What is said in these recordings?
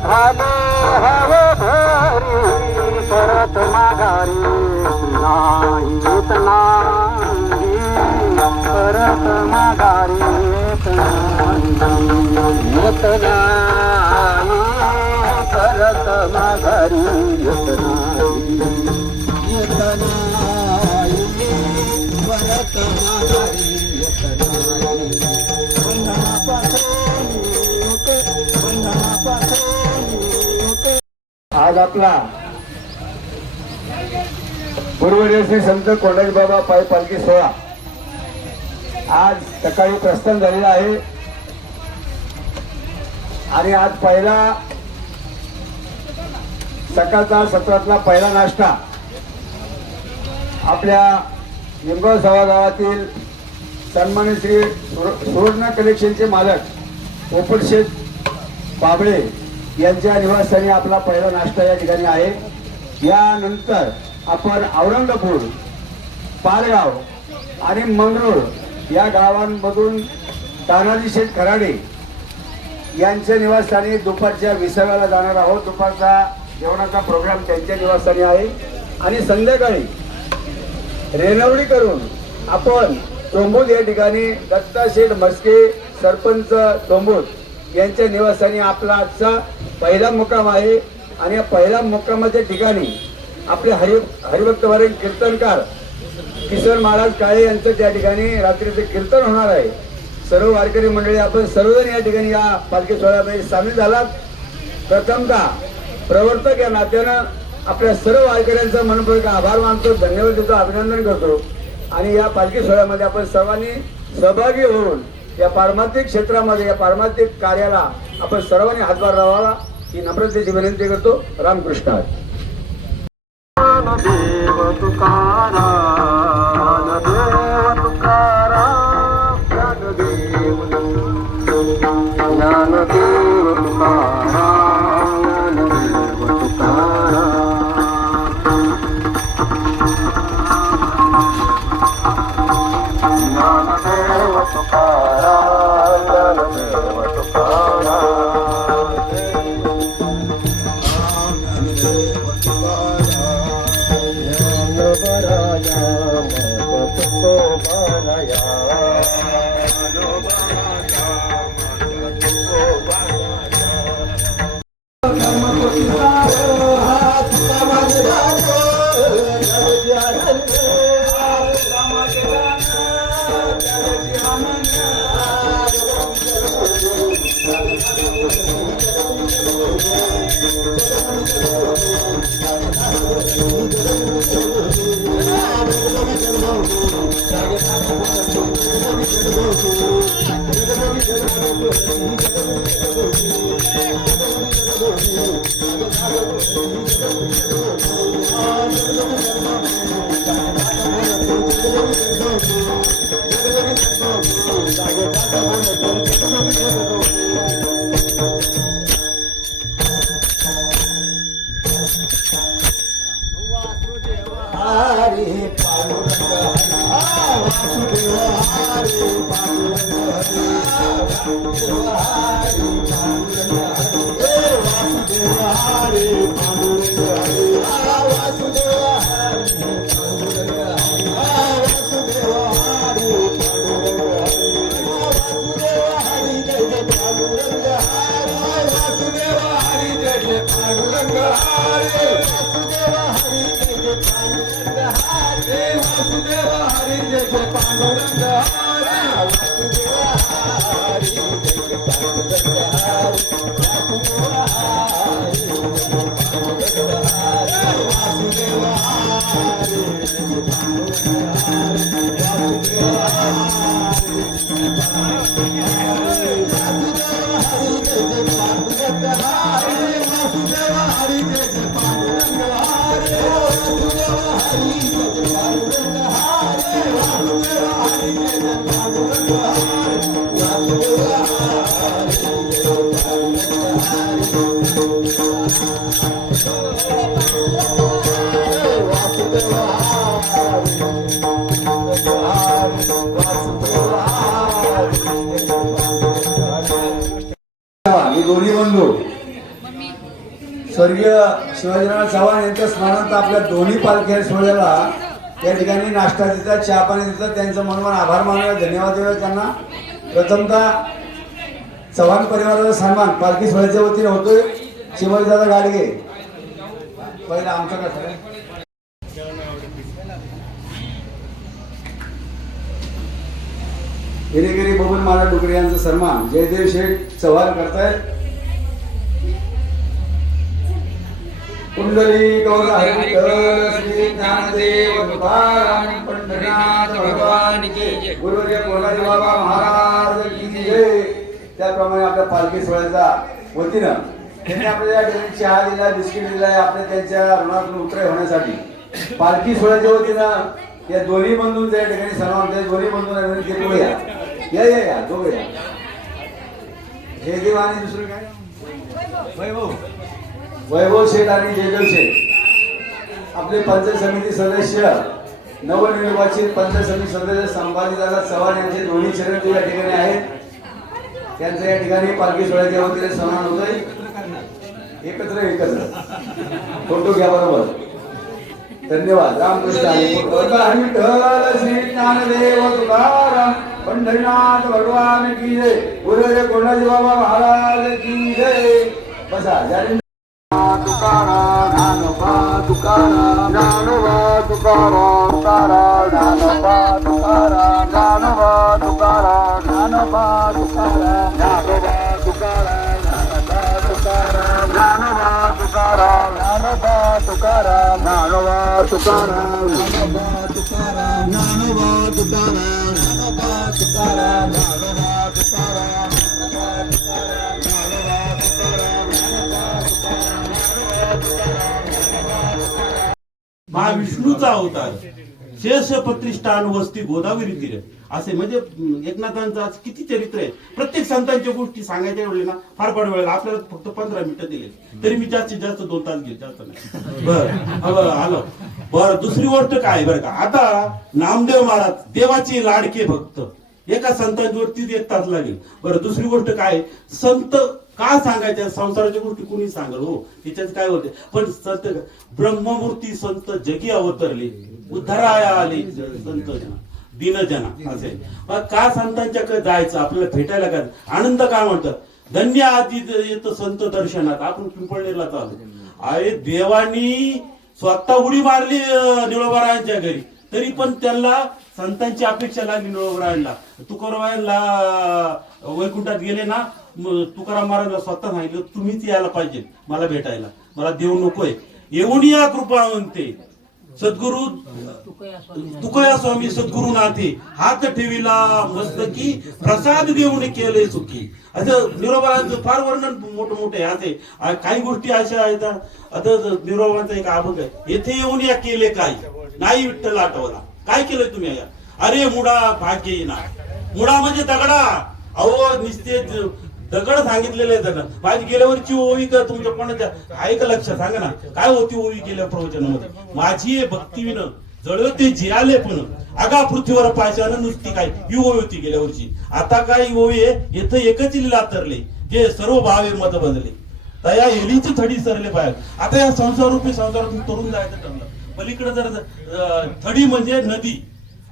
झाले हवे भरी परत माघारी येत नाही परत माघारी येत नाही परत माघारी येत नाही परत माघारी येत नाही आज आपला गुरुवर्य श्री संत कोंडाजी बाबा पायी पालखी सोहळा आज सकाळी प्रस्थान झालेला आहे आणि आज पहिला सकाळचा सत्रातला पहिला नाश्ता आपल्या निमगाव सभागावातील सन्मान्य श्री सुवर्ण कलेक्शनचे मालक पोपटशेठ बाबळे यांच्या निवासस्थानी आपला पहिला नाश्ता या ठिकाणी आहे. यानंतर आपण औरंगापूर, पारगाव आणि मंगरूळ या गावांमधून तानाजी शेठ खराडे यांच्या निवासस्थानी दुपारच्या विसाव्याला जाणार आहोत. दुपारचा जेवणाचा प्रोग्राम त्यांच्या निवासस्थानी आहे आणि संध्याकाळी रेनवडी करून आपण चोंबूद या ठिकाणी दत्ता शेठ मस्के सरपंच चोंबूद यांच्या निवासस्थानी आपला आजचा पहिला मुक्काम आहे. आणि या पहिल्या मुक्कामाच्या ठिकाणी आपले हरिभक्त वारीन कीर्तनकार किसन महाराज काळे यांचं त्या ठिकाणी रात्रीचे कीर्तन होणार आहे. सर्व वारकरी मंडळी आपण सर्वजण या ठिकाणी या पालखी सोहळ्यामध्ये सामील झालात. प्रथमतः प्रवर्तक या नात्यानं आपल्या सर्व वारकऱ्यांचा मनपूर्वक आभार मानतो, धन्यवाद देतो, अभिनंदन करतो. आणि या पालखी सोहळ्यामध्ये आपण सर्वांनी सहभागी होऊन या पारमार्थिक क्षेत्रामध्ये या पारमार्थिक कार्याला आपण सर्वांनी हातभार लावावा ही नम्रतेची विनंती करतो. रामकृष्ण हरी. देव तुकाराम देव तुकाराम ज्ञानदेव ज्ञानदेव तुकाराम ज्ञानदेव तुकाराम ज्ञानदेव तुकाराम ज्ञानदेव तुकाराम स्वर्गीय शिवाजीराव चव्हाण यांच्या स्मरणार्थ आपल्या दोन्ही पालख्या सोहळ्याला या ठिकाणी नाश्ता दिला, चहा पाणी दिलं. त्यांचं मनोमन आभार मानूया, धन्यवाद देऊया त्यांना. प्रथमतः चव्हाण परिवाराचा सन्मान पालखी सोहळ्याच्या वतीने होतोय. शिवाजीदादा गाडगे पहिला आमचा कसं आहे? हिरेगिरी बबन महाराज डुकरे यांचा सन्मान जयदेव शेठ चव्हाण करतायत. कुंडली गौर हरिविठ्ठल श्री ज्ञानदेव तुकाराम पंढरीनाथ भगवान की जय. गुरुदेव कोणाजी बाबा महाराज की जय. त्याप्रमाणे आपल्या पालखी सोहळ्याच्या वतीनं त्यांनी आपल्याला या ठिकाणी चहा दिला, बिस्किट दिलाय आपल्या त्यांच्या ऋणातून उतरे होण्यासाठी. पालखी सोहळ्याच्या वतीनं या दोन्ही बंधूंच्या या ठिकाणी सन्मान त्या दोन्ही बंधूंना विनंती करूया. या दोघे या. हे देव आणि दुसरं काय वैभव शेठ आणि जयदेव शेठ आपले पंचायत समिती सदस्य नवनिर्वाचित पंचायत समिती सदस्य संभाजीदादा चव्हाण यांचे दोन्ही चिरंजीव या ठिकाणी आहेत. त्यांचं या ठिकाणी पालखी सोहळ्याच्या वतीने सन्मान होतोय. एकत्र फोटो घ्या बरोबर. धन्यवाद. रामकृष्ण हरिविठ्ठल श्री ज्ञानदेव तुकाराम पंढरीनाथ भगवान की जय. गुरुदेव कोणाजी बाबा महाराज की जय. बसा. तुकाराम ज्ञानोबा तुकाराम ज्ञानोबा तुकाराम तुकाराम ज्ञानोबा तुकाराम ज्ञानोबा तुकाराम ज्ञानोबा तुकाराम ज्ञानोबा तुकाराम ज्ञानोबा तुकाराम ज्ञानोबा तुकाराम ज्ञानोबा तुकाराम ज्ञानोबा तुकाराम ज्ञानोबा तुकाराम ज्ञानोबा तुकाराम ज्ञानोबा तुकाराम ज्ञानोबा तुकाराम महाविष्णूचा अवतार शेष प्रतिष्ठान वस्ती गोदावरी तीर असे म्हणजे एकनाथांचं आज किती चरित्र आहे. प्रत्येक संतांच्या गोष्टी सांगायच्या वेळेला ना फार वेळेला आपल्याला फक्त 15 मिनिटं दिले तरी मी जास्तीत जास्त 2 तास घेईल, जास्त नाही. बरं आलो. बरं दुसरी गोष्ट काय बरं का, आता नामदेव महाराज देवाचे लाडके भक्त एका संतांवरतीच 1 तास लागेल. बरं दुसरी गोष्ट काय, संत का सांगायच्या संसाराच्या गोष्टी कुणी सांगल हो त्याच्यात काय होते. पण संत ब्रह्ममूर्ती संत जगी अवतरले उद्धाराया आले संत दीनजना असे. का संतांच्याकडे जायचं आपल्याला भेटायला काय आनंद काय म्हणतात. धन्य आधी येत संत दर्शनात. आपण पिंपळनेरला चालू आहे. देवानी स्वतः उडी मारली निळोबारायांच्या घरी तरी पण त्यांना संतांची अपेक्षा लागली. निळोबारायांना तुकारामांना वैकुंठात गेले ना, तुकाराम महाराजांना स्वतः सांगितलं तुम्हीच यायला पाहिजे मला भेटायला, मला देव नकोय. येऊन या कृपावंते सद्गुरु तुकया स्वामी सद्गुरु नाथे हात ठेविला मस्तकी प्रसाद देऊन केले सुखी. असं निरोबाचं फार वर्णन मोठे असे काही गोष्टी अशा आहेत. आता निरोबाचा एक अभंग आहे, येथे येऊन या केले काय नाही विठ्ठल आठवला. काय केलं तुम्ही या, अरे मुडा भाग्य येईना. मुडा म्हणजे दगडा. अहो निस्ते दगड सांगितलेले आहे त्यांना. माझी गेल्यावरची ओवी का तुमच्या कोणाच्या आहे का लक्षात सांगा ना, काय होती ओवी गेल्या प्रवचनामध्ये. माझी भक्तीविन जळवते जे आले पण आगा पृथ्वीवर पायच्यानं नुसती काय ही ओवी होती गेल्या वर्षी. आता काय ओवी आहे, इथं एकच लिला तरले जे सर्व भावे मत बदले तया एलीची थडी सरले बाहेर. आता या संसारूपी संसारातून तरुण जायचं ठरलं. पलीकडे जर थडी म्हणजे नदी,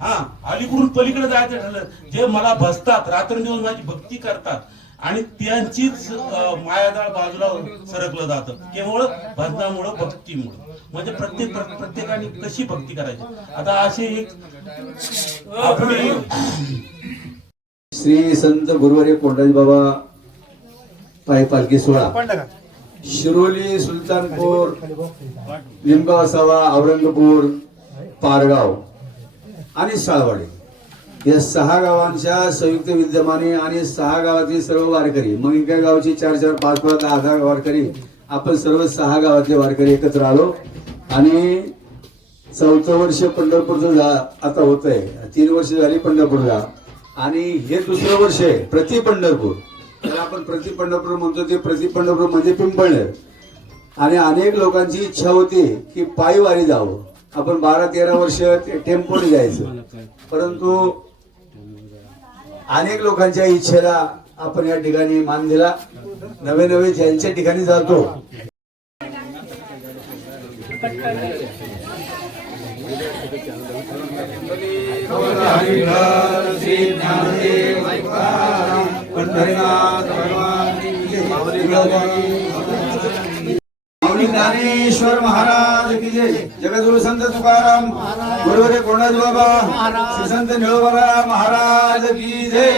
हा अलीकडून पलीकडे जायचं ठरलं. जे मला भसतात रात्रंदिवस माझी भक्ती करतात आणि त्यांचीच मायाजाळ बाजूला सरकलं जातं केवळ भजनामुळं भक्तीमुळं. म्हणजे प्रत्येकाने कशी भक्ती करायची. आता अशी एक आपली श्री संत गुरुवारी कोंडाजी बाबा पायी पालखी सोहळा शिरोली, सुलतानपूर, निमगाव असावा, औरंगापूर, पारगाव आणि साळवाडी या 6 गावांच्या संयुक्त विद्यमाने आणि 6 गावातील सर्व वारकरी, मग एका गावची 4-4, 5-5, 10 वारकरी, आपण सर्व 6 गावातले वारकरी एकत्र आलो आणि 4थं वर्ष पंढरपूरचं आता होत आहे. 3 वर्ष झाली पंढरपूरला आणि हे 2रं वर्ष आहे प्रति पंढरपूर. तर आपण प्रति पंढरपूर म्हणतो ते प्रति पंढरपूर म्हणजे पिंपळनेर. आणि अनेक लोकांची इच्छा होती की पायी वारी जावं. आपण 12-13 वर्ष टेम्पोने जायचं, परंतु अनेक लोकांच्या इच्छेला आपण या ठिकाणी मान दिला. नवे ज्यांच्या ठिकाणी जातो श्री ज्ञानदेव पंढरीनाथ भगवान माऊली ज्ञानेश्वर महाराज की जय. जगद्गुरु संत तुकाराम गुरुदेव कोंडाजी बाबा श्री संत निळोबा महाराज की जय.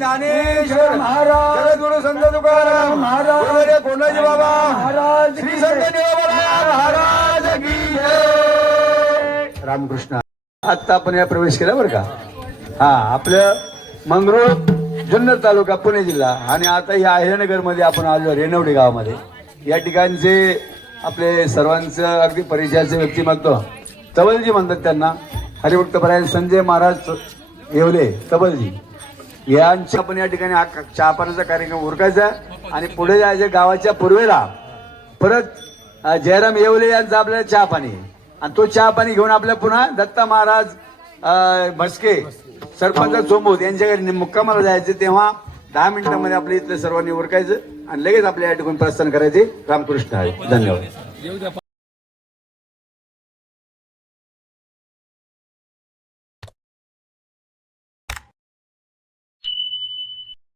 ज्ञानेश्वर महाराज, जगद्गुरु संत तुकाराम महाराज, गुरुवर्य कोंडाजी बाबा महाराज, श्री संत निळोबा महाराज की जय. रामकृष्ण. आता आपण या प्रवेश केला बरं का. हा, आपलं मंगरुळ जुन्नर तालुका पुणे जिल्हा आणि आता या अहिल्यानगर मध्ये आपण आलो रेणवडी गावामध्ये. या ठिकाणचे आपले सर्वांचं अगदी परिचयाचे व्यक्तिमत्व तबलजी म्हणतात त्यांना, हरिभक्तपरायण संजय महाराज येवले तबलजी यांची आपण या ठिकाणी चहापानाचा कार्यक्रम उरकायचा आणि पुढे जायचं. गावाच्या पूर्वेला परत जयराम येवले यांचा आपल्याला चहापाणी आणि तो चहापाणी घेऊन आपल्या पुन्हा दत्ता महाराज भटके सरपंच सोमोत यांच्या घरी मुक्कामाला जायचं. तेव्हा 10 मिनिटांमध्ये आपल्या इथलं सर्वांनी उरकायचं आणि लगेच आपल्या या ठिकाणी प्रस्थान करायचे. रामकृष्ण हरी. धन्यवाद.